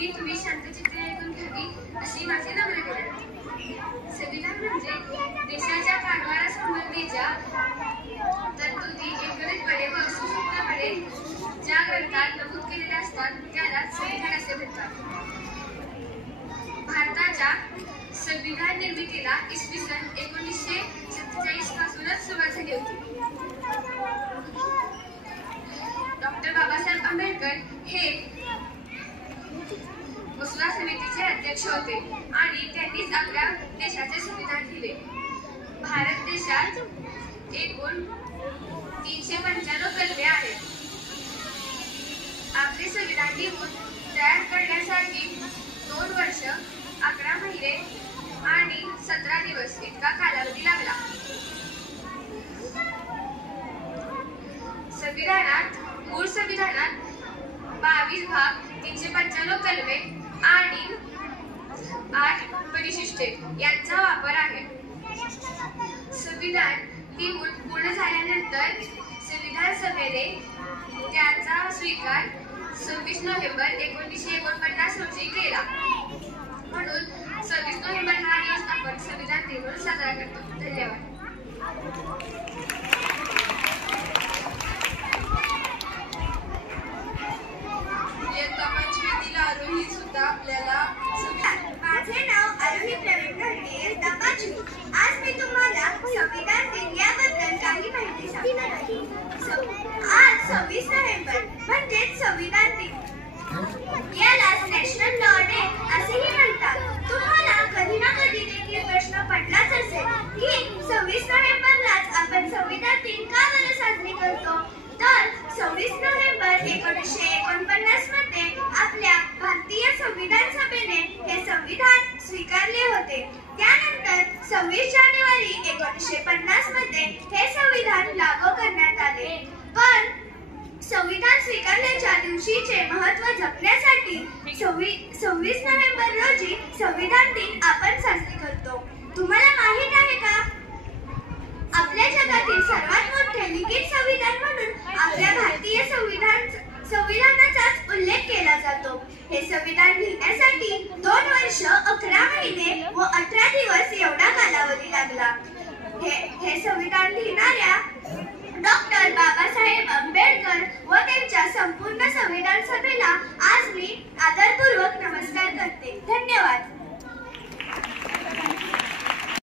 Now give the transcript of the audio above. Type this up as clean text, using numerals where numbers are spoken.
अगदी तुम्ही शांतचित्ते ऐकून घ्यावी अशी माझी नम्र विनंती. संविधान म्हणजे देशाच्या कारभारासंबंधीच्या तरतुदी एकत्रितपणे व सुसूत्रपणे ज्या ग्रंथात नमूद केलेल्या असतात त्याला संविधान असे म्हणतात. भारताच्या संविधान निर्मितीला इसवी सन 1947 पासूनच सुरुवात झाली होती. डॉक्टर बाबासाहेब आंबेडकर हे मसुदा समितीचे अध्यक्ष होते आणि त्यांनीच आपल्या देशाचे संविधान लिहिले. भारत देशात एकूण 395 कलमे आहेत. आपले संविधान लिहून तयार करण्यासाठी 2 वर्ष 11 महिने आणि 17 दिवस इतका कालावधी लागला. मूळ संविधानात 22 भाग, 395 कलमे आणि 8 परिशिष्टे यांचा वापर आहे. संविधान लिहून पूर्ण झाल्यानंतर संविधान सभेने त्याचा स्वीकार 26 नोव्हेंबर 1949 रोजी केला. म्हणून 26 नोव्हेंबर हा दिवस आपण संविधान दिन म्हणून साजरा करतो. धन्यवाद. इयत्ता 5वीतील आरोही सुद्धा आपल्याला. माझे नाव आरोही प्रवीण घरटे, इयत्ता 5वी. आज मी तुम्हाला संविधान दिन याबद्दल काही माहिती सांगणार आहे. आज 26 नोव्हेंबर म्हणजेच संविधान दिन. याला नॅशनल लॉ डे असेही म्हणतात. तुम्हाला कधी ना कधी देखील प्रश्न पडलाच असेल की 26 नोव्हेंबरलाच आपण संविधान दिन का बरं साजरी करतो. तर 26 नोव्हेंबर 1949 मध्ये आपल्या भारतीय संविधान सभेने हे संविधान स्वीकारले होते. त्यानंतर 26 जानेवारी 1950 मध्ये हे संविधान लागू करण्यात आले. पण संविधान स्वीकारल्याच्या दिवशीचे महत्त्व जपण्यासाठी 26 नोव्हेंबर रोजी संविधान दिन आपण साजरी करतो. तुम्हाला माहित आहे का, आपल्या जगातील सर्वात मोठे लिखित संविधान म्हणून आपल्या भारतीय संविधानाचाच उल्लेख केला जातो. हे संविधान लिहिण्यासाठी 2 वर्ष 11 महिने व 18